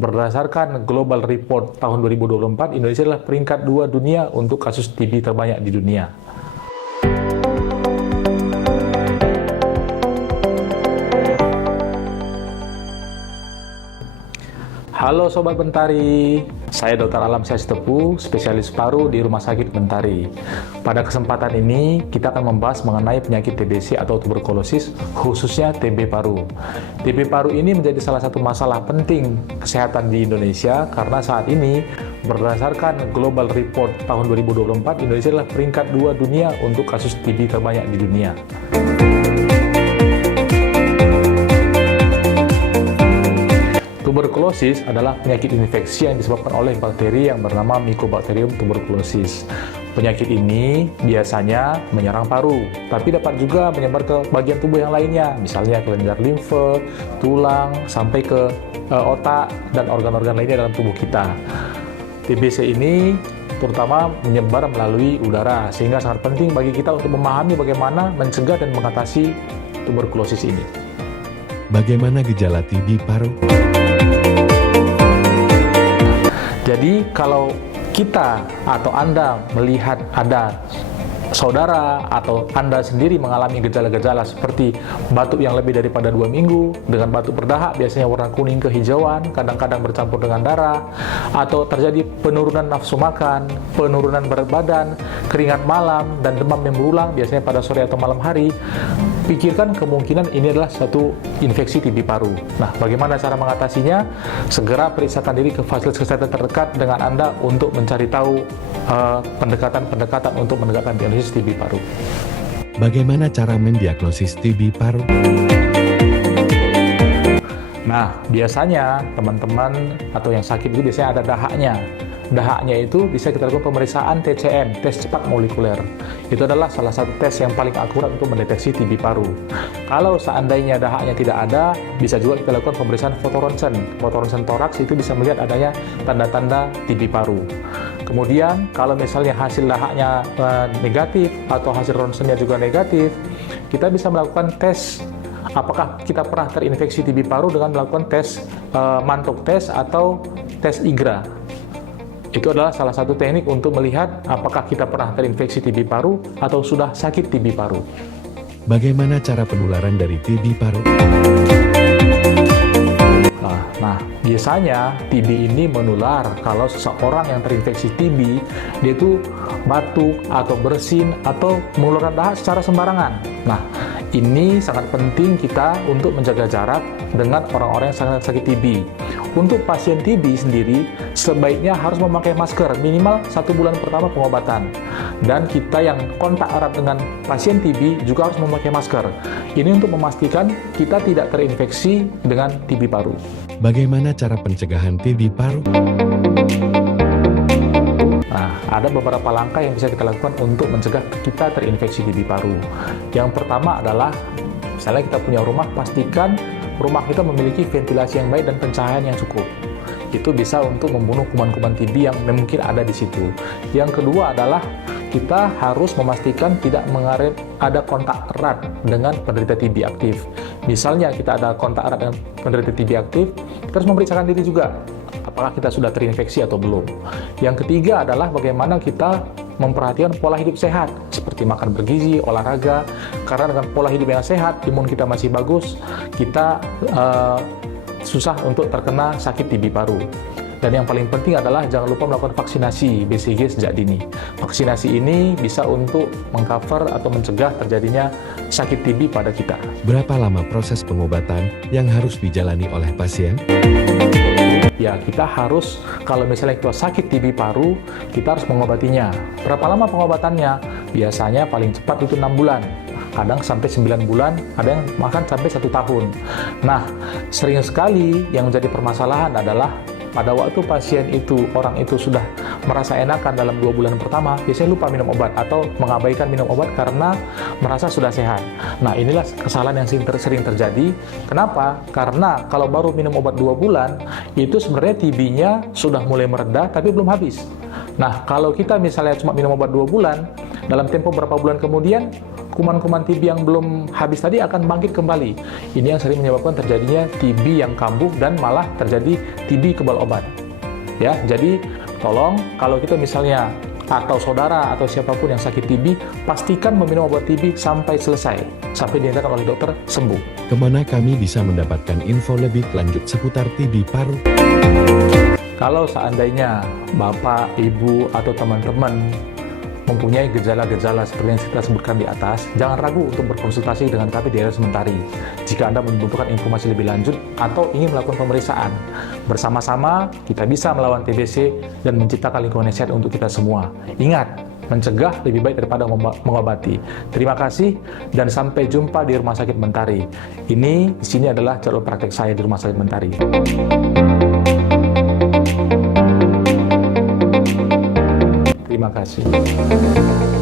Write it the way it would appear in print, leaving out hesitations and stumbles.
Berdasarkan Global Report tahun 2024, Indonesia adalah peringkat 2 dunia untuk kasus TB terbanyak di dunia. Halo Sobat Bentari, saya Dr. Alam Syahestepu, spesialis paru di Rumah Sakit Bentari. Pada kesempatan ini, kita akan membahas mengenai penyakit TBC atau tuberkulosis, khususnya TB paru. TB paru ini menjadi salah satu masalah penting kesehatan di Indonesia, karena saat ini, berdasarkan Global Report tahun 2024, Indonesia adalah peringkat 2 dunia untuk kasus TB terbanyak di dunia. Tuberkulosis adalah penyakit infeksi yang disebabkan oleh bakteri yang bernama Mycobacterium tuberculosis. Penyakit ini biasanya menyerang paru, tapi dapat juga menyebar ke bagian tubuh yang lainnya, misalnya kelenjar limfe, tulang, sampai ke otak dan organ-organ lainnya dalam tubuh kita. TBC ini terutama menyebar melalui udara, sehingga sangat penting bagi kita untuk memahami bagaimana mencegah dan mengatasi tuberkulosis ini. Bagaimana gejala TB paru? Jadi kalau kita atau Anda melihat ada saudara atau Anda sendiri mengalami gejala-gejala seperti batuk yang lebih daripada 2 minggu, dengan batuk berdahak biasanya warna kuning kehijauan, kadang-kadang bercampur dengan darah, atau terjadi penurunan nafsu makan, penurunan berat badan, keringat malam, dan demam yang berulang biasanya pada sore atau malam hari, pikirkan kemungkinan ini adalah suatu infeksi TB paru. Nah, bagaimana cara mengatasinya? Segera periksakan diri ke fasilitas kesehatan terdekat dengan Anda untuk mencari tahu pendekatan-pendekatan untuk menegakkan diagnosis TB paru. Bagaimana cara mendiagnosis TB paru? Nah, biasanya teman-teman atau yang sakit itu biasanya ada dahaknya. Dahaknya itu bisa kita lakukan pemeriksaan TCM, tes cepat molekuler. Itu adalah salah satu tes yang paling akurat untuk mendeteksi TB paru. Kalau seandainya dahaknya tidak ada, bisa juga kita lakukan pemeriksaan fotoronsen. Fotoronsen toraks itu bisa melihat adanya tanda-tanda TB paru. Kemudian, kalau misalnya hasil dahaknya negatif atau hasil ronsennya juga negatif, kita bisa melakukan tes apakah kita pernah terinfeksi TB paru dengan melakukan tes mantuk tes atau tes IGRA. Itu adalah salah satu teknik untuk melihat apakah kita pernah terinfeksi TB paru atau sudah sakit TB paru. Bagaimana cara penularan dari TB paru? Nah, biasanya TB ini menular kalau seseorang yang terinfeksi TB, dia itu batuk atau bersin atau mengeluarkan dahak secara sembarangan. Nah, ini sangat penting kita untuk menjaga jarak dengan orang-orang yang sangat sakit TB. Untuk pasien TB sendiri, sebaiknya harus memakai masker minimal 1 bulan pertama pengobatan. Dan kita yang kontak erat dengan pasien TB juga harus memakai masker. Ini untuk memastikan kita tidak terinfeksi dengan TB paru. Bagaimana cara pencegahan TB paru? Nah, ada beberapa langkah yang bisa kita lakukan untuk mencegah kita terinfeksi TB paru. Yang pertama adalah, misalnya kita punya rumah, pastikan rumah kita memiliki ventilasi yang baik dan pencahayaan yang cukup. Itu bisa untuk membunuh kuman-kuman TB yang mungkin ada di situ. Yang kedua adalah kita harus memastikan tidak ada kontak erat dengan penderita TB aktif. Misalnya kita ada kontak erat dengan penderita TB aktif, kita harus memeriksakan diri juga apakah kita sudah terinfeksi atau belum. Yang ketiga adalah bagaimana kita memperhatikan pola hidup sehat, seperti makan bergizi, olahraga, karena dengan pola hidup yang sehat, imun kita masih bagus, kita susah untuk terkena sakit TB paru. Dan yang paling penting adalah jangan lupa melakukan vaksinasi BCG sejak dini. Vaksinasi ini bisa untuk mengcover atau mencegah terjadinya sakit TB pada kita. Berapa lama proses pengobatan yang harus dijalani oleh pasien? Ya, kita harus, kalau misalnya kita sakit TB paru, kita harus mengobatinya. Berapa lama pengobatannya? Biasanya paling cepat itu 6 bulan. Kadang sampai 9 bulan, ada yang bahkan sampai 1 tahun. Nah, sering sekali yang menjadi permasalahan adalah pada waktu pasien itu, orang itu sudah merasa enakan dalam 2 bulan pertama, biasanya lupa minum obat atau mengabaikan minum obat karena merasa sudah sehat. Nah, inilah kesalahan yang sering terjadi. Kenapa? Karena kalau baru minum obat 2 bulan, itu sebenarnya TB-nya sudah mulai meredah tapi belum habis. Nah, kalau kita misalnya cuma minum obat 2 bulan, dalam tempo berapa bulan kemudian, kuman-kuman TB yang belum habis tadi akan bangkit kembali. Ini yang sering menyebabkan terjadinya TB yang kambuh dan malah terjadi TB kebal obat. Ya, jadi tolong kalau kita misalnya atau saudara atau siapapun yang sakit TB, pastikan meminum obat TB sampai selesai, sampai dinyatakan oleh dokter sembuh. Kemana kami bisa mendapatkan info lebih lanjut seputar TB paru? Kalau seandainya Bapak, Ibu, atau teman-teman mempunyai gejala-gejala seperti yang kita sebutkan di atas, jangan ragu untuk berkonsultasi dengan KPDRS Mentari jika Anda membutuhkan informasi lebih lanjut atau ingin melakukan pemeriksaan. Bersama-sama, kita bisa melawan TBC dan menciptakan lingkungan yang sehat untuk kita semua. Ingat, mencegah lebih baik daripada mengobati. Terima kasih dan sampai jumpa di Rumah Sakit Mentari. Di sini adalah jadwal praktek saya di Rumah Sakit Mentari. Terima kasih.